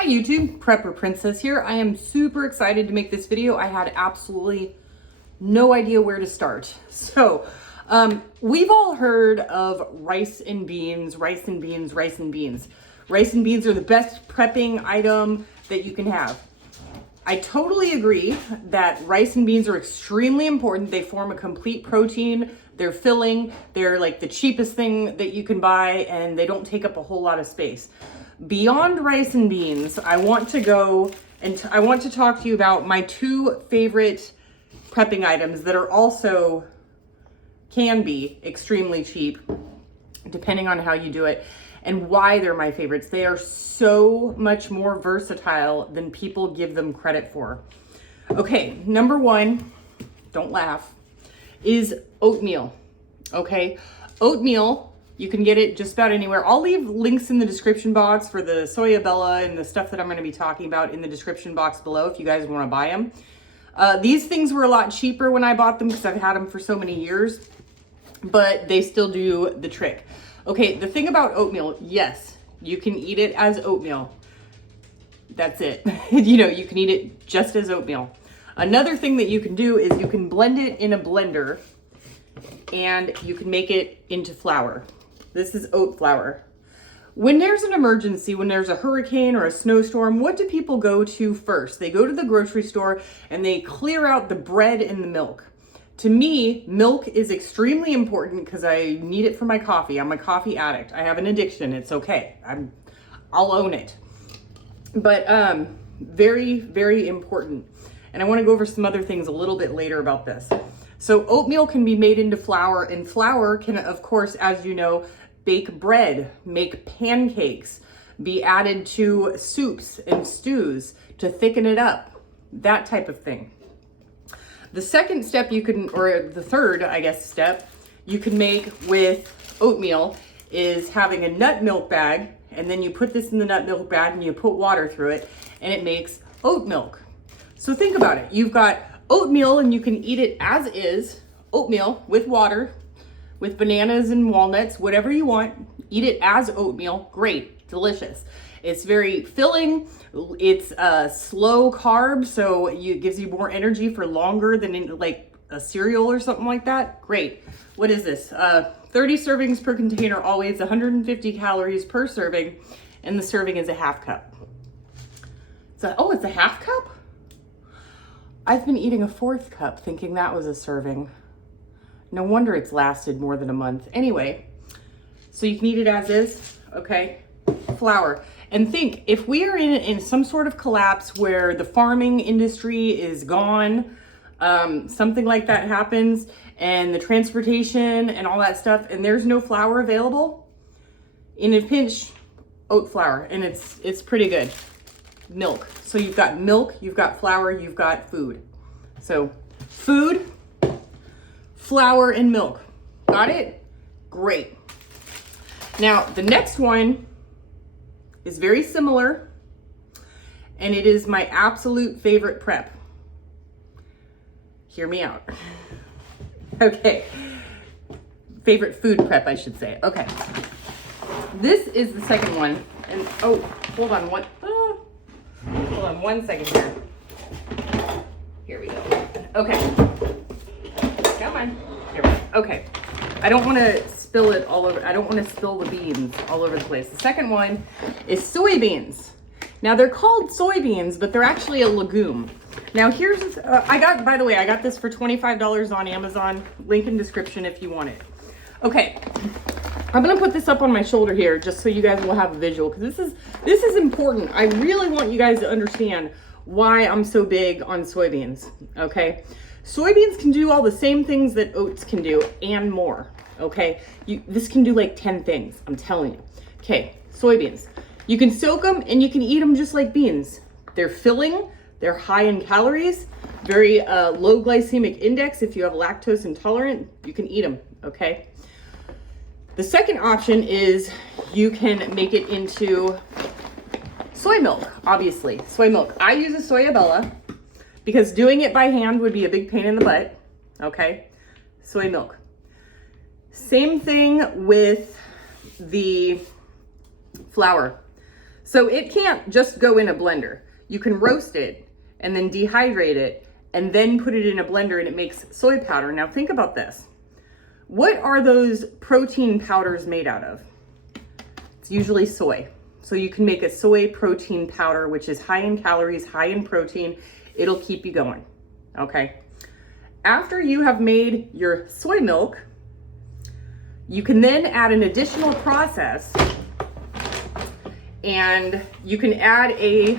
Hi YouTube, Prepper Princess here. I am super excited to make this video. I had absolutely no idea where to start. So, we've all heard of rice and beans, rice and beans, rice and beans. Rice and beans are the best prepping item that you can have. I totally agree that rice and beans are extremely important. They form a complete protein. They're filling. They're like the cheapest thing that you can buy, and they don't take up a whole lot of space. Beyond rice and beans, I want to go and I want to talk to you about my two favorite prepping items that are also can be extremely cheap, depending on how you do it, and why they're my favorites. They are so much more versatile than people give them credit for. Okay, number one, don't laugh, is oatmeal. Okay, oatmeal, you can get it just about anywhere. I'll leave links in the description box for the Soyabella and the stuff that I'm going to be talking about in the description box below if you guys want to buy them. These things were a lot cheaper when I bought them because I've had them for so many years, but they still do the trick. Okay, the thing about oatmeal, yes, you can eat it as oatmeal. That's it. You know, you can eat it just as oatmeal. Another thing that you can do is you can blend it in a blender and you can make it into flour. This is oat flour. When there's an emergency, when there's a hurricane or a snowstorm, what do people go to first? They go to the grocery store and they clear out the bread and the milk. To me, milk is extremely important because I need it for my coffee. I'm a coffee addict. I have an addiction. It's okay. I'll own it. But very, very important. And I want to go over some other things a little bit later about this. So oatmeal can be made into flour, and flour can, of course, as you know, bake bread, make pancakes, be added to soups and stews to thicken it up, that type of thing. The second step you can, or the third, I guess, step you can make with oatmeal is having a nut milk bag, and then you put this in the nut milk bag and you put water through it, and it makes oat milk. So think about it. You've got oatmeal and you can eat it as is, oatmeal with water, with bananas and walnuts, whatever you want. Eat it as oatmeal. Great, delicious. It's very filling. It's slow carb, so it gives you more energy for longer than in like a cereal or something like that. Great. What is this? 30 servings per container, always 150 calories per serving, and the serving is a half cup. So, oh, it's a half cup? I've been eating a fourth cup thinking that was a serving. No wonder it's lasted more than a month. Anyway, so you can eat it as is, okay? Flour. And think, if we are in some sort of collapse where the farming industry is gone, something like that happens, and the transportation and all that stuff, and there's no flour available, in a pinch, oat flour, and it's pretty good. Milk. So you've got milk, you've got flour, you've got food. So food, flour, and milk. Got it? Great. Now, the next one is very similar, and it is my absolute favorite prep. Hear me out. Okay. Favorite food prep, I should say. Okay. This is the second one. And, oh, hold on one second here. Here we go. Okay. Come on. Here we go. Okay. I don't want to spill it all over. I don't want to spill the beans all over the place. The second one is soybeans. Now they're called soybeans, but they're actually a legume. Now here's, by the way, I got this for $25 on Amazon. Link in description if you want it. Okay. I'm gonna put this up on my shoulder here just so you guys will have a visual, because this is important. I really want you guys to understand why I'm so big on soybeans, okay? Soybeans can do all the same things that oats can do and more, okay? This can do like 10 things, I'm telling you. Okay, soybeans. You can soak them and you can eat them just like beans. They're filling, they're high in calories, very low glycemic index. If you have lactose intolerant, you can eat them, okay? The second option is you can make it into soy milk, obviously. Soy milk. I use a Soyabella because doing it by hand would be a big pain in the butt, okay? Soy milk. Same thing with the flour. So it can't just go in a blender. You can roast it and then dehydrate it and then put it in a blender and it makes soy powder. Now think about this. What are those protein powders made out of? It's usually soy. So you can make a soy protein powder, which is high in calories, high in protein. It'll keep you going, okay? After you have made your soy milk, you can then add an additional process, and you can add a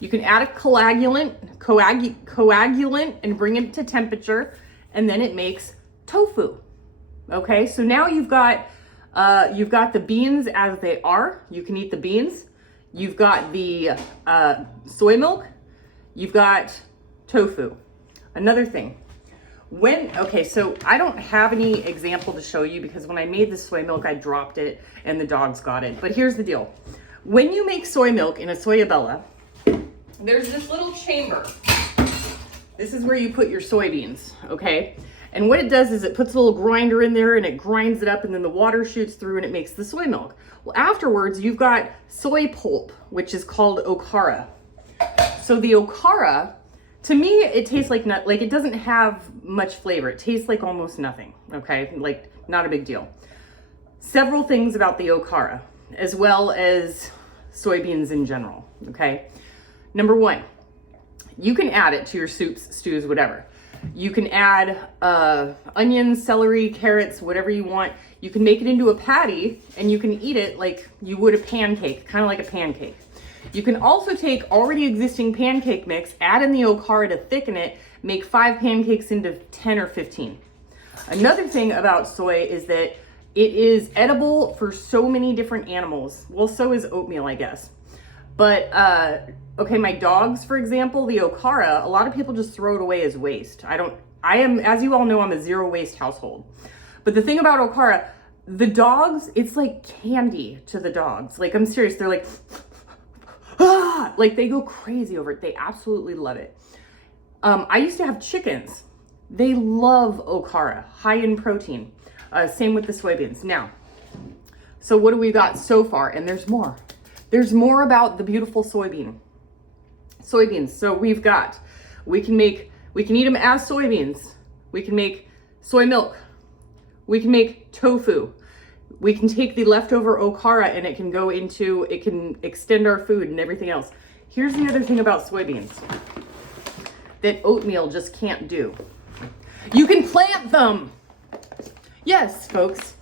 coagulant and bring it to temperature, and then it makes tofu. Okay, so now you've got the beans as they are. You can eat the beans. You've got the soy milk. You've got tofu. Another thing, so I don't have any example to show you because when I made the soy milk, I dropped it and the dogs got it. But here's the deal. When you make soy milk in a soyabella, there's this little chamber. This is where you put your soybeans, okay? And what it does is it puts a little grinder in there and it grinds it up, and then the water shoots through and it makes the soy milk. Well, afterwards, you've got soy pulp, which is called okara. So the okara, to me, it tastes like it doesn't have much flavor. It tastes like almost nothing, okay? Like, not a big deal. Several things about the okara, as well as soybeans in general, okay? Number one, you can add it to your soups, stews, whatever. You can add onions, celery, carrots, whatever you want. You can make it into a patty and you can eat it like you would a pancake, kind of like a pancake. You can also take already existing pancake mix, add in the okara to thicken it, make 5 pancakes into 10 or 15. Another thing about soy is that it is edible for so many different animals. Well, so is oatmeal, I guess. But, okay, my dogs, for example, the okara, a lot of people just throw it away as waste. As you all know, I'm a zero waste household. But the thing about okara, the dogs, it's like candy to the dogs. Like, I'm serious, they're like, ah! Like, they go crazy over it. They absolutely love it. I used to have chickens. They love okara, high in protein. Same with the soybeans. Now, so what do we got so far? And there's more. There's more about the beautiful soybeans. So we can eat them as soybeans. We can make soy milk. We can make tofu. We can take the leftover okara and it can extend our food and everything else. Here's the other thing about soybeans that oatmeal just can't do. You can plant them. Yes, folks,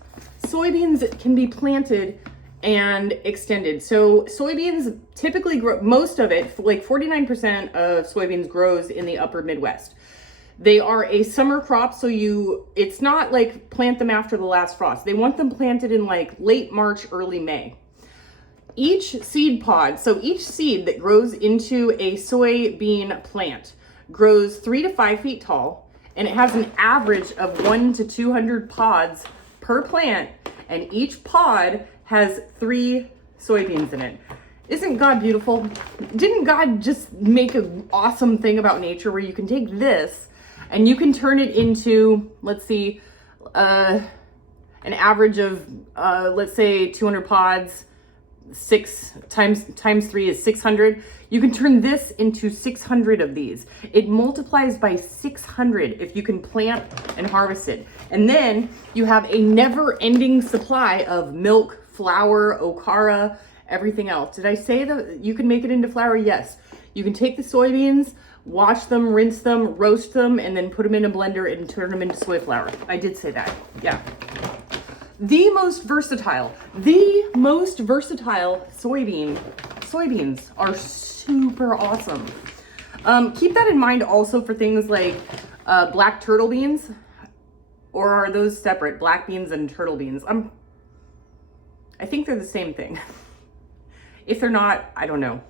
soybeans can be planted and extended. So soybeans typically grow, most of it, like 49% of soybeans grows in the upper Midwest. They are a summer crop, so it's not like plant them after the last frost. They want them planted in like late March, early May. Each seed pod, so each seed that grows into a soybean plant grows 3 to 5 feet tall, and it has an average of 1 to 200 pods per plant, and each pod has 3 soybeans in it. Isn't God beautiful? Didn't God just make an awesome thing about nature where you can take this and you can turn it into, let's see, an average of, let's say 200 pods, 6 times 3 is 600. You can turn this into 600 of these. It multiplies by 600 if you can plant and harvest it. And then you have a never-ending supply of milk, flour, okara, everything else. Did I say that you can make it into flour? Yes. You can take the soybeans, wash them, rinse them, roast them, and then put them in a blender and turn them into soy flour. I did say that. Yeah. The most versatile soybeans are super awesome. Keep that in mind also for things like black turtle beans, or are those separate? Black beans and turtle beans. I think they're the same thing. If they're not, I don't know.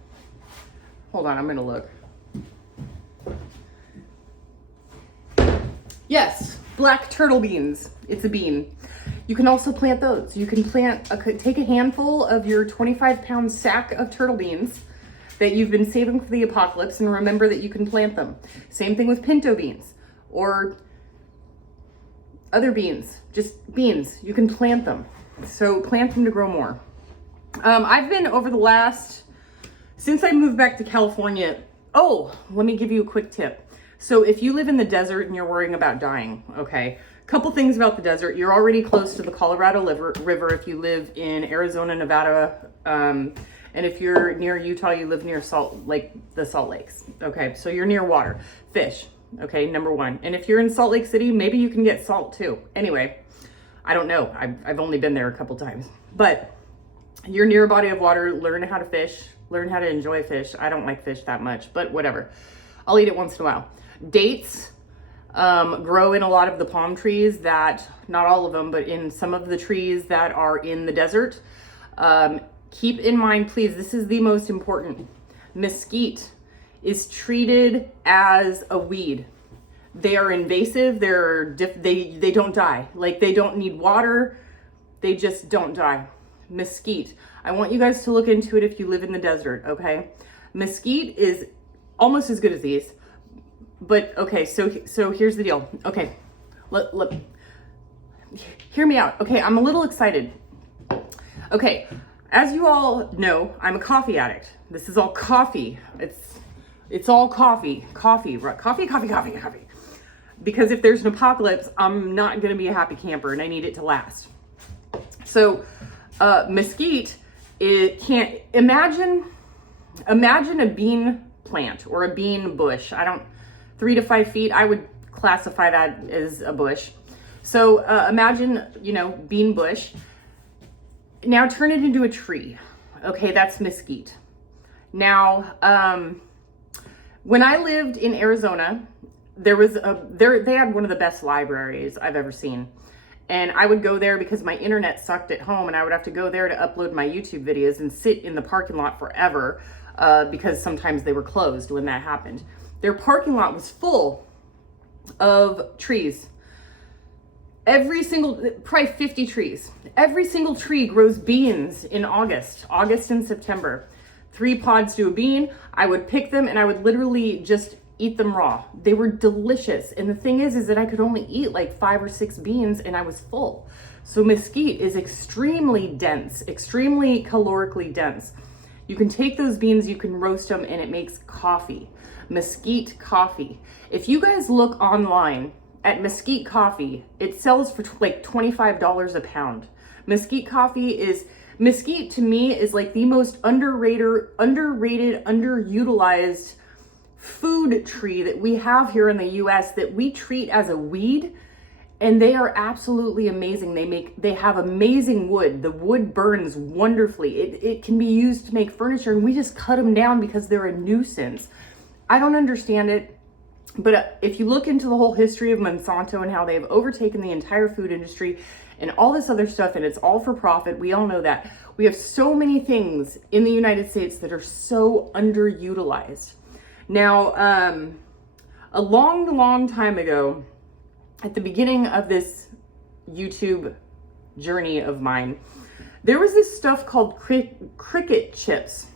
Hold on, I'm gonna look. Yes, black turtle beans. It's a bean. You can also plant those. You can take a handful of your 25-pound sack of turtle beans that you've been saving for the apocalypse and remember that you can plant them. Same thing with pinto beans or other beans, just beans. You can plant them. So plant them to grow more. I've been over the last, since I moved back to California. Oh, let me give you a quick tip. So if you live in the desert and you're worrying about dying, okay, couple things about the desert. You're already close to the Colorado River if you live in Arizona, Nevada, and if you're near Utah, you live near the Salt Lakes. Okay, so you're near water. Fish, okay, number one. And if you're in Salt Lake City, maybe you can get salt too. Anyway, I don't know. I've only been there a couple times. But you're near a body of water, learn how to fish, learn how to enjoy fish. I don't like fish that much, but whatever. I'll eat it once in a while. Dates grow in a lot of the palm trees that, not all of them, but in some of the trees that are in the desert. Keep in mind, please, this is the most important. Mesquite is treated as a weed. They are invasive. They don't die. Like, they don't need water. They just don't die. Mesquite. I want you guys to look into it if you live in the desert, okay? Mesquite is almost as good as these. But okay, so here's the deal. Okay, hear me out. Okay, I'm a little excited. Okay, as you all know, I'm a coffee addict. This is all coffee. It's all coffee. Coffee. Because if there's an apocalypse, I'm not gonna be a happy camper, and I need it to last. So, mesquite, it can't, imagine a bean plant or a bean bush. 3 to 5 feet, I would classify that as a bush. So imagine, bean bush. Now turn it into a tree. Okay, that's mesquite. Now, when I lived in Arizona, they had one of the best libraries I've ever seen. And I would go there because my internet sucked at home, and I would have to go there to upload my YouTube videos and sit in the parking lot forever because sometimes they were closed when that happened. Their parking lot was full of trees. Probably 50 trees. Every single tree grows beans in August and September. 3 pods to a bean. I would pick them and I would literally just eat them raw. They were delicious. And the thing is that I could only eat like 5 or 6 beans and I was full. So mesquite is extremely dense, extremely calorically dense. You can take those beans, you can roast them, and it makes coffee. Mesquite coffee. If you guys look online at mesquite coffee, it sells for like $25 a pound. Mesquite to me is like the most underrated, underutilized food tree that we have here in the US that we treat as a weed, and they are absolutely amazing. They have amazing wood. The wood burns wonderfully. It can be used to make furniture, and we just cut them down because they're a nuisance. I don't understand it, but if you look into the whole history of Monsanto and how they've overtaken the entire food industry and all this other stuff, and it's all for profit, we all know that. We have so many things in the United States that are so underutilized. Now, a long time ago, at the beginning of this YouTube journey of mine, there was this stuff called cricket chips.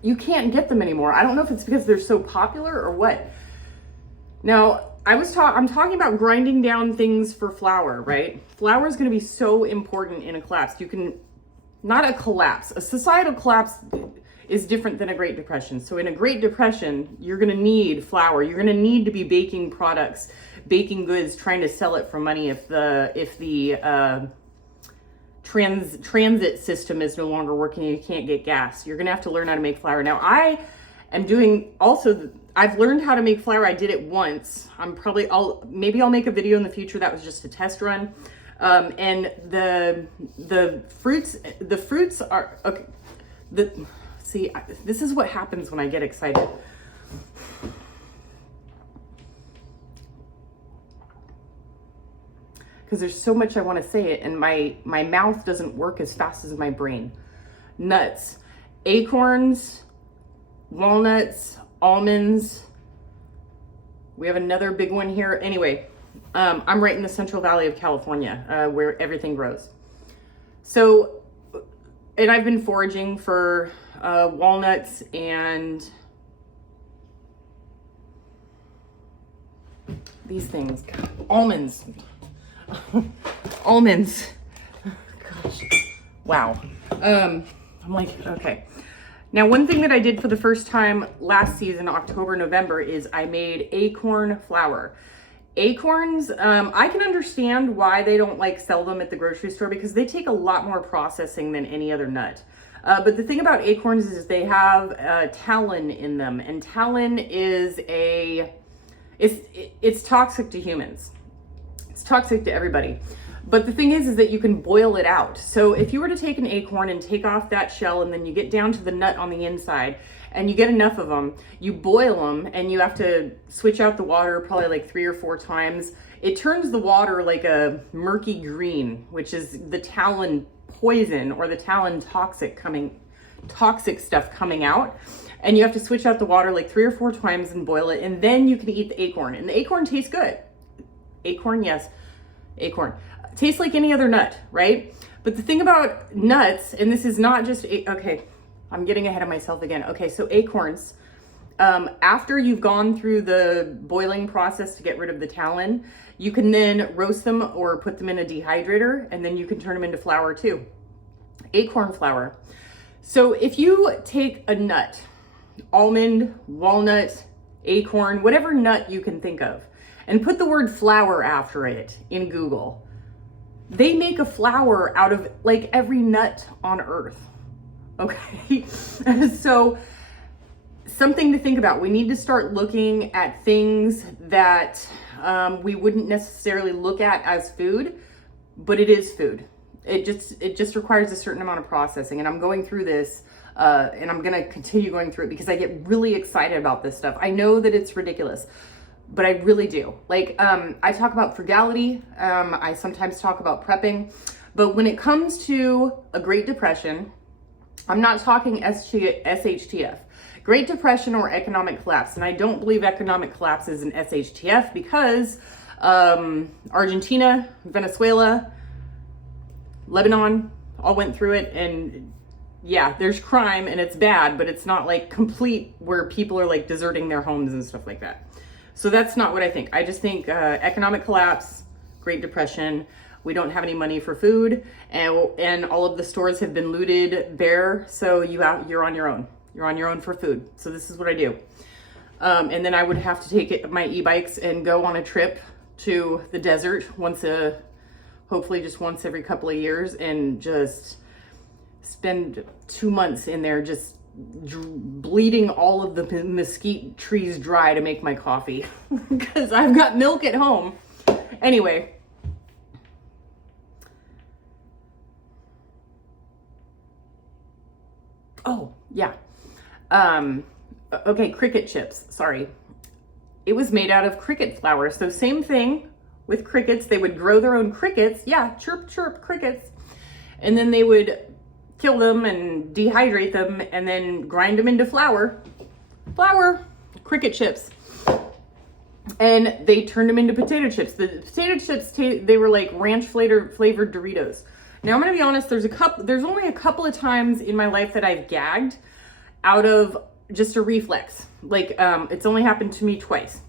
You can't get them anymore. I don't know if it's because they're so popular or what. Now, I'm talking about grinding down things for flour, right? Flour is going to be so important in a collapse. A societal collapse is different than a Great Depression. So in a Great Depression, you're going to need flour. You're going to need to be baking products, baking goods, trying to sell it for money if the transit system is no longer working and you can't get gas. You're gonna have to learn how to make flour. Now I've learned how to make flour. I did it once. Maybe I'll make a video in the future. That was just a test run. And the fruits are okay. This is what happens when I get excited. Because there's so much I want to say it, and my mouth doesn't work as fast as my brain. Nuts, acorns, walnuts, almonds. We have another big one here. Anyway, I'm right in the Central Valley of California, where everything grows. So, and I've been foraging for walnuts and these things, almonds. Almonds. Gosh. Wow. I'm like, okay. Now, one thing that I did for the first time last season, October, November, is I made acorn flour. Acorns, I can understand why they don't like sell them at the grocery store because they take a lot more processing than any other nut. But the thing about acorns is they have talon in them, and talon is it's toxic to humans. It's toxic to everybody. But the thing is that you can boil it out. So if you were to take an acorn and take off that shell, and then you get down to the nut on the inside, and you get enough of them, you boil them, and you have to switch out the water probably like 3 or 4 times. It turns the water like a murky green, which is the talon poison or the talon toxic stuff coming out. And you have to switch out the water like 3 or 4 times and boil it, and then you can eat the acorn. And the acorn tastes good. Acorn, yes, acorn. Tastes like any other nut, right? But the thing about nuts, and this is not just, okay, I'm getting ahead of myself again. Okay, so acorns, after you've gone through the boiling process to get rid of the talon, you can then roast them or put them in a dehydrator, and then you can turn them into flour too. Acorn flour. So if you take a nut, almond, walnut, acorn, whatever nut you can think of, and put the word flour after it in Google, they make a flour out of like every nut on earth. Okay, so something to think about. We need to start looking at things that we wouldn't necessarily look at as food, but it is food. It just requires a certain amount of processing, and I'm going through this, and I'm gonna continue going through it because I get really excited about this stuff. I know that it's ridiculous, but I really do. Like, I talk about frugality. I sometimes talk about prepping, but when it comes to a Great Depression, I'm not talking SHTF, Great Depression or economic collapse. And I don't believe economic collapse is an SHTF because Argentina, Venezuela, Lebanon all went through it. And yeah, there's crime and it's bad, but it's not like complete where people are like deserting their homes and stuff like that. So that's not what I think. I just think economic collapse, Great Depression, we don't have any money for food, and all of the stores have been looted bare, so you're on your own. You're on your own for food. So this is what I do. And then I would have to take my e-bikes and go on a trip to the desert hopefully just once every couple of years, and just spend 2 months in there just bleeding all of the mesquite trees dry to make my coffee because I've got milk at home. Anyway. Oh, yeah. Okay, cricket chips. Sorry. It was made out of cricket flour. So same thing with crickets. They would grow their own crickets. Yeah, chirp, chirp, crickets. And then they would kill them and dehydrate them and then grind them into flour, cricket chips. And they turned them into potato chips. The potato chips, they were like ranch flavored Doritos. Now I'm gonna be honest, there's only a couple of times in my life that I've gagged out of just a reflex. Like, it's only happened to me twice.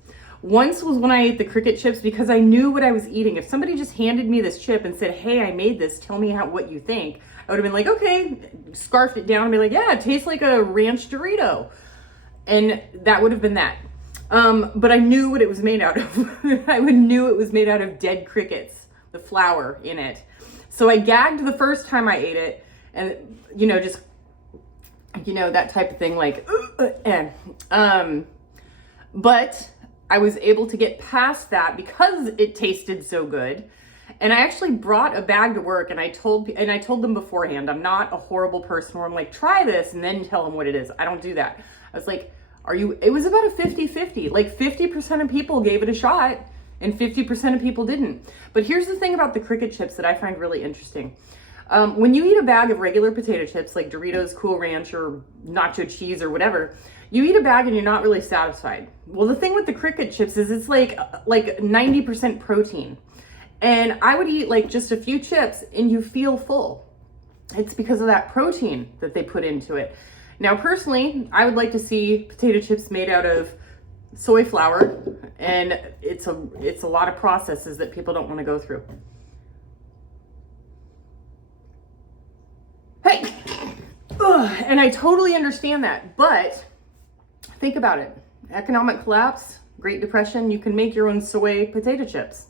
Once was when I ate the cricket chips because I knew what I was eating. If somebody just handed me this chip and said, hey, I made this, tell me what you think, I would have been like, okay, scarf it down and be like, yeah, it tastes like a ranch Dorito. And that would have been that. But I knew what it was made out of. I knew it was made out of dead crickets, the flour in it. So I gagged the first time I ate it, and, just, that type of thing, like, but I was able to get past that because it tasted so good. And I actually brought a bag to work, and I told them beforehand, I'm not a horrible person where I'm like, try this and then tell them what it is. I don't do that. I was like, it was about a 50-50. Like 50% of people gave it a shot and 50% of people didn't. But here's the thing about the cricket chips that I find really interesting. When you eat a bag of regular potato chips, like Doritos, Cool Ranch, or nacho cheese or whatever, you eat a bag and you're not really satisfied. Well, the thing with the cricket chips is it's like 90% protein. And I would eat like just a few chips and you feel full. It's because of that protein that they put into it. Now, personally, I would like to see potato chips made out of soy flour, and it's a lot of processes that people don't want to go through. Hey! And I totally understand that, but think about it. Economic collapse, Great Depression, you can make your own soy potato chips.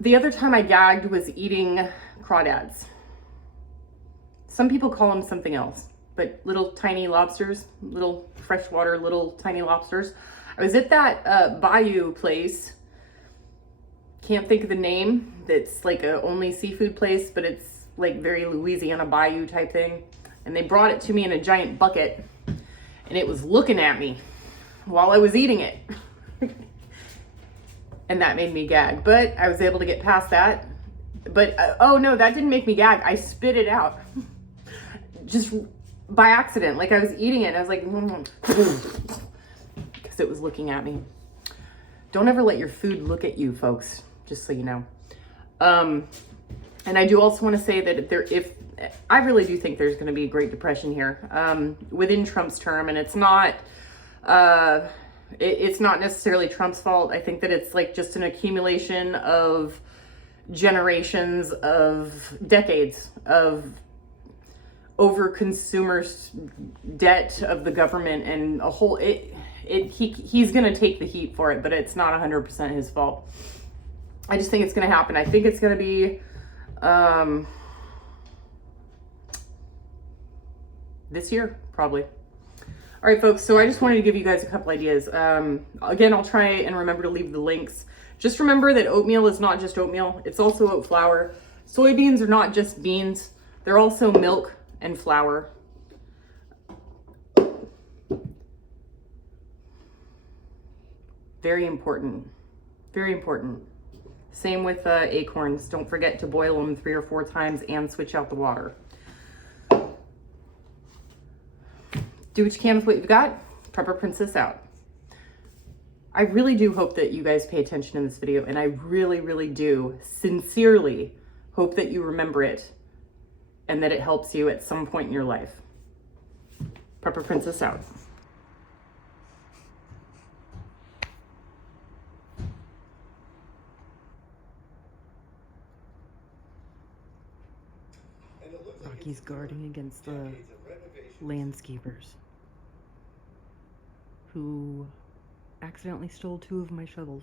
The other time I gagged was eating crawdads. Some people call them something else, but little tiny lobsters, little freshwater, little tiny lobsters. I was at that bayou place. Can't think of the name. It's like a only seafood place, but it's like very Louisiana bayou type thing. And they brought it to me in a giant bucket, and it was looking at me while I was eating it. And that made me gag, but I was able to get past that. But oh no, that didn't make me gag. I spit it out just by accident. Like I was eating it and I was like, because it was looking at me. Don't ever let your food look at you, folks, just so you know. And I do also want to say that I really do think there's going to be a Great Depression here within Trump's term, and it's not necessarily Trump's fault. I think that it's like just an accumulation of generations of decades of over consumers debt of the government and a whole he's going to take the heat for it, but it's not 100% his fault. I just think it's going to happen. I think it's going to be this year probably. All right, folks, so I just wanted to give you guys a couple ideas. Again, I'll try and remember to leave the links. Just remember that oatmeal is not just oatmeal. It's also oat flour. Soybeans are not just beans. They're also milk and flour. Very important. Very important. Same with acorns. Don't forget to boil them 3 or 4 times and switch out the water. Do what you can with what you've got. Prepper Princess out. I really do hope that you guys pay attention in this video, and I really, really do sincerely hope that you remember it and that it helps you at some point in your life. Prepper Princess out. Rocky's guarding against the landscapers who accidentally stole 2 of my shovels.